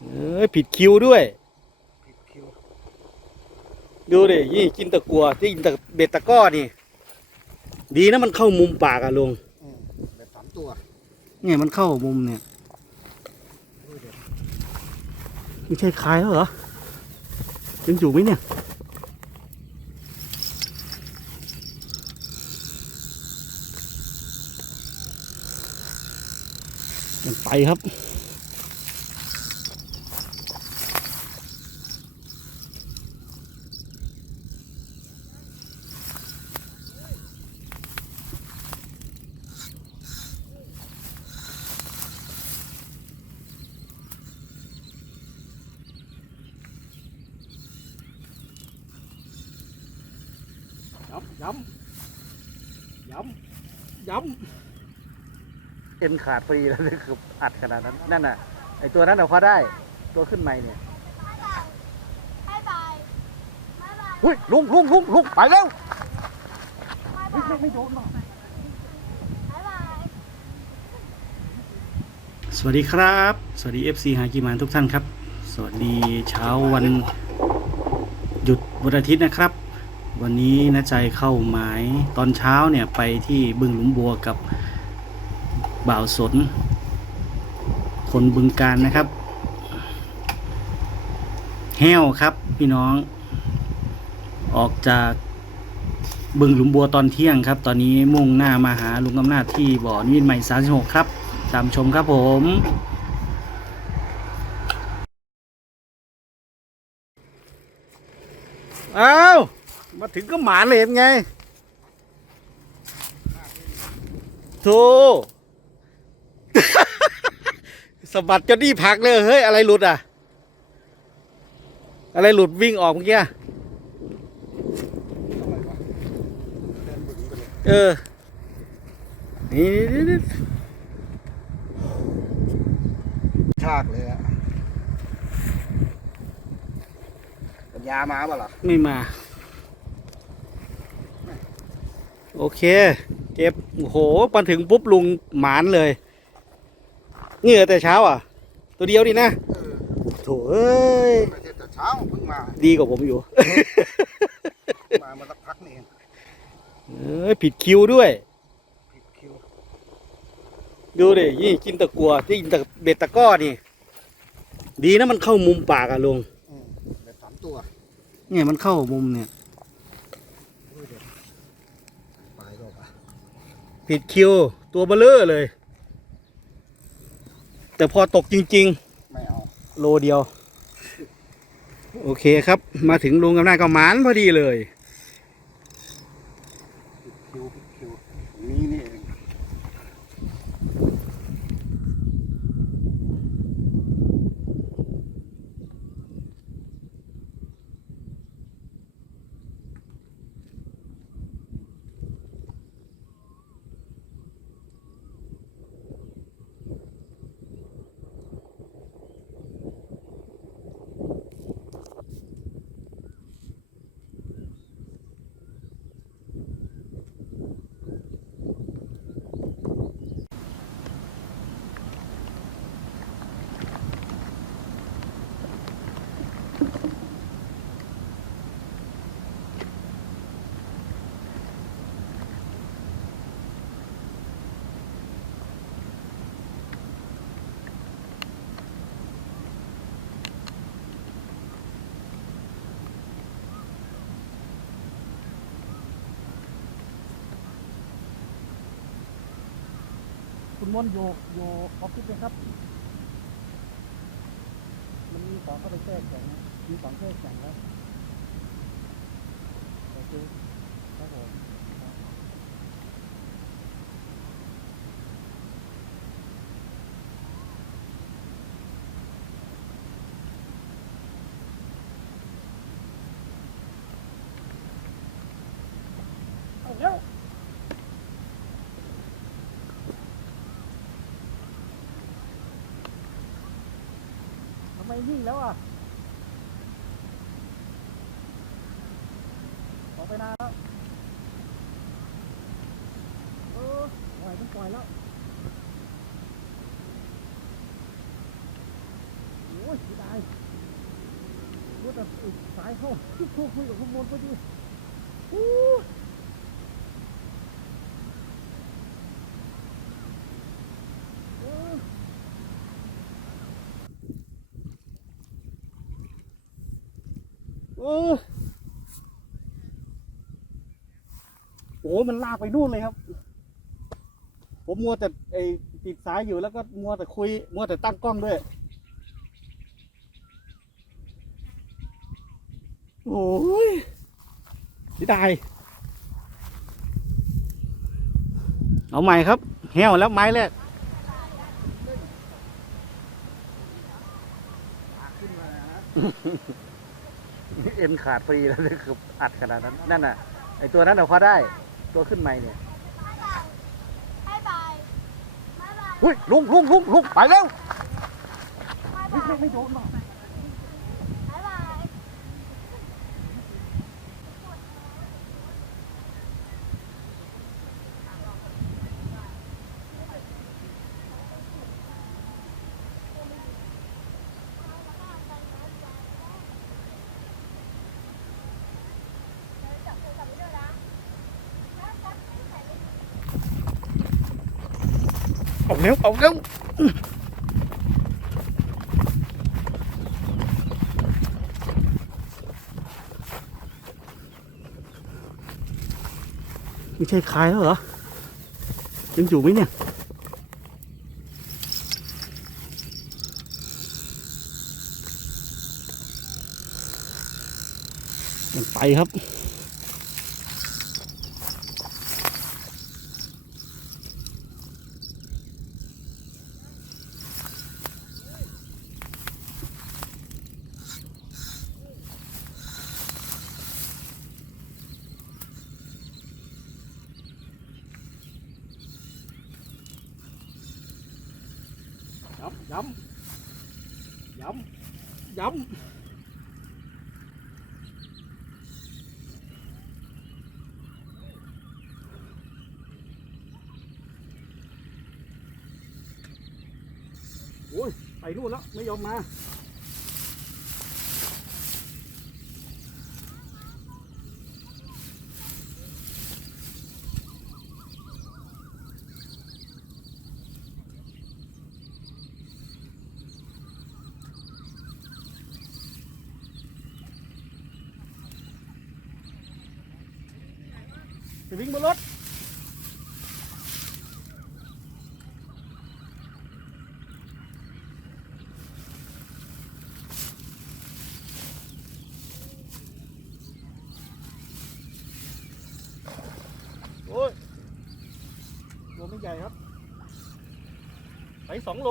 เอ้ยผิดคิวด้วย ผิดคิว ดูดิยี่กินตะกัวที่กินตะเบ็ดตะกร้อนี่ ดีนะมันเข้ามุมปากอะลุงอืมแบบสามตัวเนี่ยมันเข้ามุมเนี่ยดูเดี๋ยวไม่ใช่คลายแล้วเหรอยังอยู่ไหมเนี่ยมันไปครับำย้ำเอ็นขาดฟรีแล้วนี่คืออัดขนาดนั้น นั่นน่ะ ไอตัวนั้นเราพอได้ ตัวขึ้นใหม่เนี่ยบายบายบายบายอุ้ยลุงลุงลุงลุงไปแล้วบายไม่บายไม่โดนหรอกบายบายสวัสดีครับ สวัสดี FC หากิมานทุกท่านครับ สวัสดีเช้าวันหยุดวันอาทิตย์นะครับ วันนี้นะใจเข้าหมายตอนเช้าเนี่ยไปที่บึงหลุมบัวกับบ่าวสน คนบึงการนะครับ แห้วครับพี่น้อง ออกจากบึงหลุมบัวตอนเที่ยงครับ ตอนนี้มุ่งหน้ามาหาลุงอำนาจที่บ่อนิมิตรใหม่36 ครับ ตามชมครับผมอ้าว มาถึงก็หมาเลยไงโธ่สะบัดจนนี่พักเลยเฮ้ย อะไรหลุดอะ อะไรหลุดวิ่งออกเมื่อกี้อะทำไมวะเดินบึงไปเลยเออนี่นี่นี่ชากเลยอะปัญญามาเปล่าล่ะไม่มา โอเค เก็บโอ้โหมาถึงปุ๊บลุงหมานเลยเหงื่อแต่เช้าอะ ตัวเดียวดีนะเออโถเอ้ยไม่ใช่แต่เช้าเพิ่งมาดีกว่าผมอยู่ มามาสักพักนี่เองเอ้ยผิดคิวด้วย ผิดคิวดูดิยี่กินตะกัวที่กินตะเบ็ดตะกร้อนี่ ดีนะมันเข้ามุมปากอะลุงอืมแบบสามตัว เนี่ยมันเข้ามุมเนี่ย ดูเดี๋ยวไปก็ไป ผิดคิว ตัวเบลเลอร์เลย แต่พอตกจริงไม่เอาๆโลเดียว โอเคครับ มาถึงลุงกับนายก็หมานพอดีเลยผิดคิวผิดคิวนี่นี่เอง คุณมนโยโยออฟฟิศเลยครับ มันมีสองเข้าไปแทรกแข่งมีสองแทรกแข่งแล้วโอเคครับผมเอาแล้ว ทำ ไมนิ่งแล้วอะออกไปนานแล้วเออปล่อยต้องปล่อยแล้วโอ้ยแต่สายเข้าทุกทุกคุยกับข้างบนพอดีอู้เออ เออโอ้มันลากไปนู่นเลยครับ ผมมัวแต่ไอติดสายอยู่แล้วก็มัวแต่คุย มัวแต่ตั้งกล้องด้วย โอ้ยเสียดายเอาใหม่ครับแห้วแล้วไม้แรก เอ็นขาดฟรีแล้วนี่คืออัดขนาดนั้นนั่นน่ะไอตัวนั้นเราพอได้ตัวขึ้นใหม่เนี่ยบายบายบายบายอุ้ยลุงลุงลุงลุงไปแล้วบายไม่บายไม่ไม่โดนหรอก เร็วเอาเร็วไม่ใช่คายแล้วเหรอ ยังอยู่ไหมเนี่ยยังไปครับ ย้ำย้ำย้ำย้ำ โอ้ยไปนู่นแล้ว ไม่ยอมมา จะวิ่งบนรถโอ้ยโลไม่ใหญ่ครับไปสองโล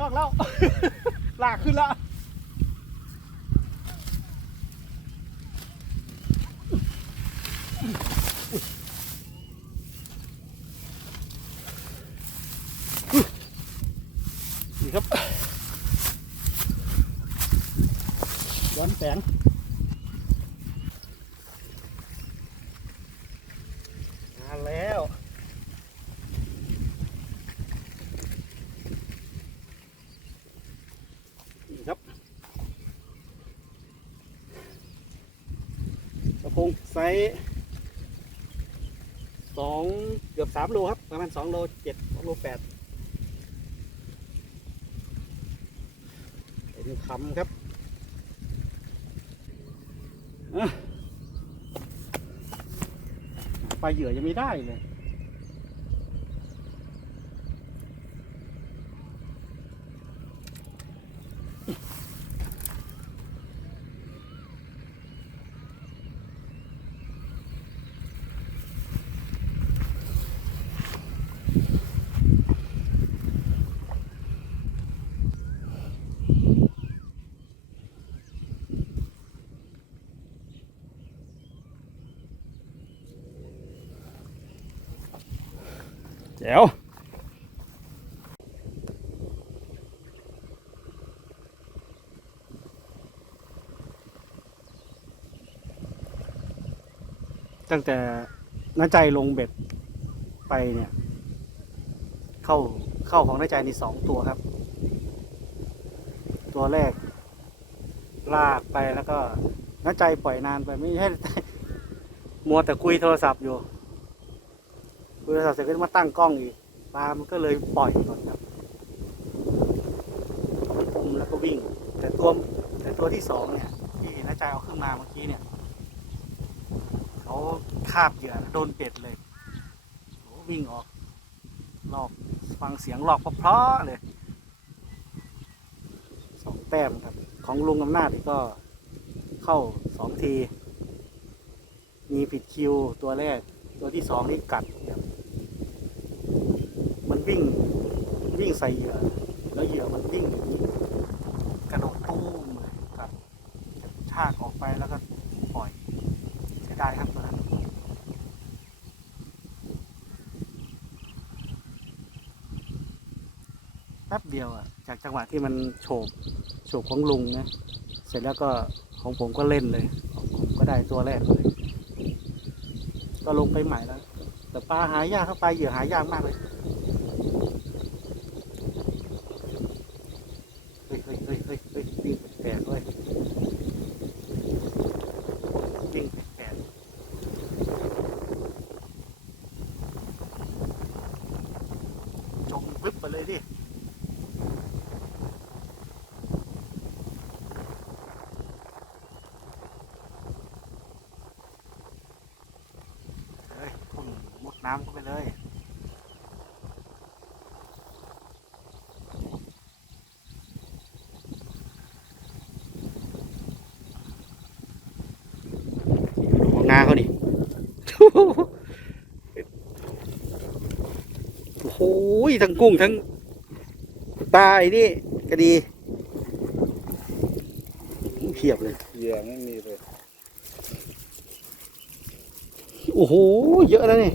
ต้องแล้ว ลากขึ้นแล้วนี่ครับย้อนแสงมาแล้ว นี่ครับกระพ งไซส์สองเกือบสามโลครับประมาณสองโลเจ็ดสองโลแปดเป็นคำครับไปลาเหยื่อยังไม่ได้เลย จ๋วตั้งแต่น้าใจลงเบ็ดไปเนี่ย เข้าเข้าของน้าใจในสองตัวครับ ตัวแรก ลากไปแล้วก็น้าใจปล่อยนานไปไม่ใช่มัวแต่คุยโทรศัพท์อยู่ คุยโทรศัพท์เสร็จก็มาตั้งกล้องอีกปลามันก็เลยปล่อยก่อนครับปุ่มแล้วก็วิ่ง แต่ตัวแต่ตัวที่สองเนี่ยที่น้าใจเอาขึ้นมาเมื่อกี้เนี่ยเขาคาบเหยื่อโดนเป็ดเลยโวิ่งออกลอกฟังเสียงหลอกเพราะๆเลยสองแต้มครับ ของลุงอำนาจก็เข้าสองที มีผิดคิวตัวแรก ตัวที่สองนี่กัด วิ่งวิ่งใส่เหยื่อ แล้วเหยื่อมันวิ่งอย่างนี้กระโดดตู้มเลยครับชากออกไปแล้วก็ปล่อยเสียดายครับตัวนั้นแป๊บเดียวอะจากจังหวะที่มันโฉบโฉบของลุงนะเสร็จแล้วก็ของผมก็เล่นเลยผมก็ได้ตัวแรกเลย ก็ลงไปใหม่แล้ว แต่ปลาหายากเข้าไปเหยื่อหายากมากเลย เฮ้ยเฮ้ยเฮ้ยเฮ้ยเฮ้ยวิ่งแปลกๆเลยวิ่งแปลกๆจงปึ๊บไปเลยดิ เฮ้ยพุ่งมุด น้ำเข้าไปเลยดูของงาเขาดิโอ้โหทั้งกุ้งทั้งปลาไอ้นี่ก็ดีเพียบเลยเหยื่อไม่มีเลย โอ้โห เยอะแล้วนี่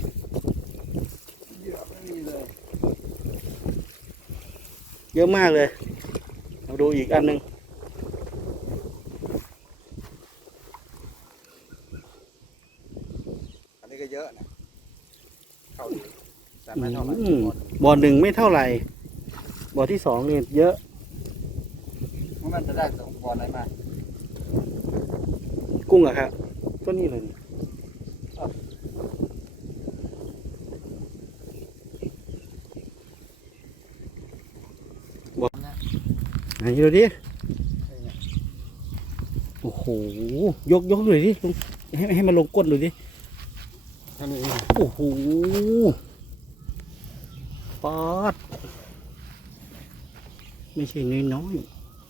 เหยื่อไม่มีเลย เยอะมากเลยเราดูอีกอันหนึ่งอันนี้ก็เยอะนะเข้าดีแต่ไม่เท่าไหร่อืมบ่อหนึ่งไม่เท่าไหร่ บ่อที่สองเนี่ยเยอะ เพราะมันจะได้สองบอลอะไรมา กุ้งอะครับก็นี่เลยนี่บ่อไหน ดูดิ โอ้โห ยกยกดูดิลงให้ให้มันลงก้นดูดิแค่นี้เองโอ้โหปอด ไม่ใช่น้อยน้อย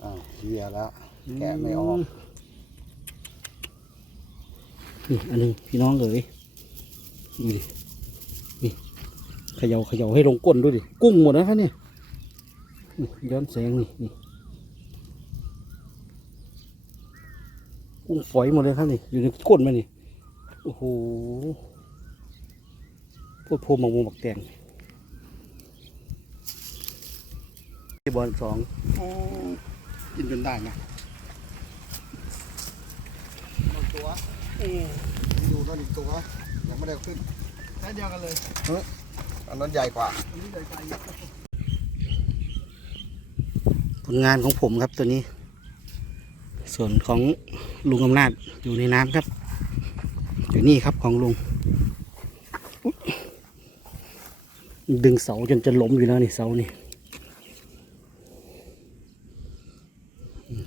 อ่าเหยื่อแล้วๆแกะไม่ออกนี่อันหนึงพี่น้องเลยดูดินี่เขย่าเขย่าให้ลงก้นด้วยดิ กุ้งหมดนะครับเนี่ยนี่ย้อนแสงนี่นี่ กุ้งฝอยหมดเลยครับนี่ อยู่ในก้นมันนี่ โอ้โหพวกโพมังมงบักแตงที่บอลสองโอ้กินจนได้นะเอาตัวดูนั่นอีกตัว ยังไม่ได้เอาขึ้นใช้เดียวกันเลยอันนั้นใหญ่กว่าผลงานของผมครับตัวนี้ ส่วนของลุงอำนาจอยู่ในน้ำครับ อยู่นี่ครับของลุง ดึงเสาจนจะล้มอยู่แล้วนี่เสานี่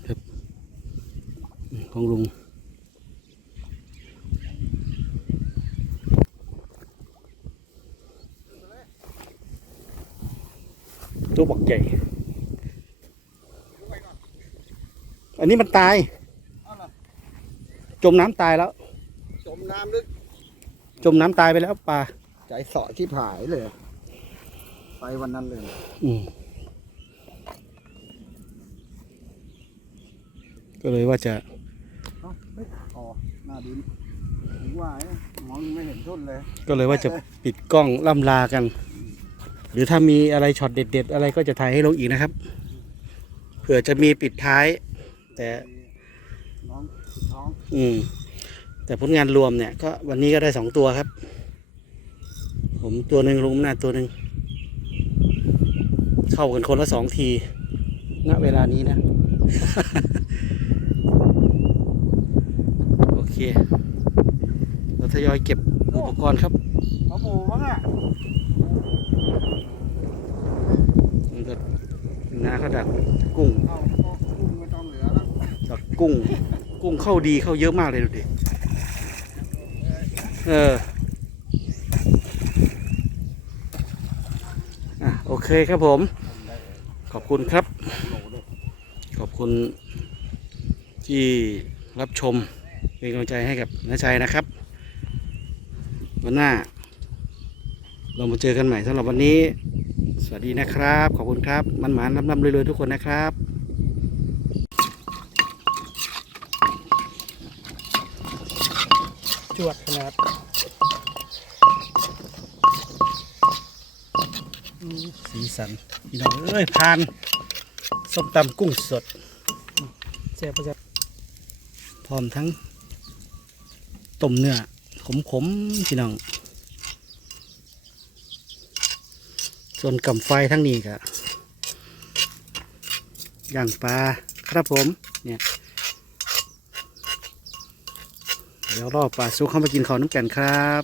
ครับของลุง ตัวบักใหญ่ อั นนี้มันตายเอาล่ะจมน้ำตายแล้ว จมน้ำลึกจมน้ำตายไปแล้วปลาใจเสาะที่ผายเลย ไปวันนั้นเลย อืมก็เลยว่าจะเอ้าเฮ้ยอ๋อหน้าดินถึงว่าเอ๊ะมองไม่เห็นทุ่นเลยก็เลยว่าจะปิดกล้องล่ำลากัน หรือถ้ามีอะไรช็อตเด็ด ๆ อะไรก็จะถ่ายให้ลงอีกนะครับเผื่อจะมีปิดท้าย แต่น้องท้อง อืม แต่ผลงานรวมเนี่ย ก็วันนี้ก็ได้สองตัวครับ ผมตัวหนึ่งลุงอำนาจตัวหนึ่งเข้ากันคนละสองทีณเวลานี้นะ โอเคเราทยอยเก็บอุปกรณ์ครับปลาหมูมั้งอะมันก็นาเขาดักกุ้ง กุ้ง กุ้งเข้าดีเข้าเยอะมากเลยดูดิ เออ อะโอเคครับผม ขอบคุณครับ ขอบคุณที่รับชมเป็นกำลังใจให้กับน้าชัยนะครับ วันหน้า เรามาเจอกันใหม่สำหรับวันนี้ สวัสดีนะครับ ขอบคุณครับ มันหมานลำลำรวยๆทุกคนนะครับ จวดขนาดสีสันพี่น้องเอ้ยพานส้มตำกุ้งสดเสียประจับพร้อมทั้งต้มเนื้อขมๆพี่น้อง ส่วนกับไฟทั้งนี้ก็ย่างปลาครับผม ดี๋ยวรอปลาซุกเข้ามากินข้าวน้ำกันครับ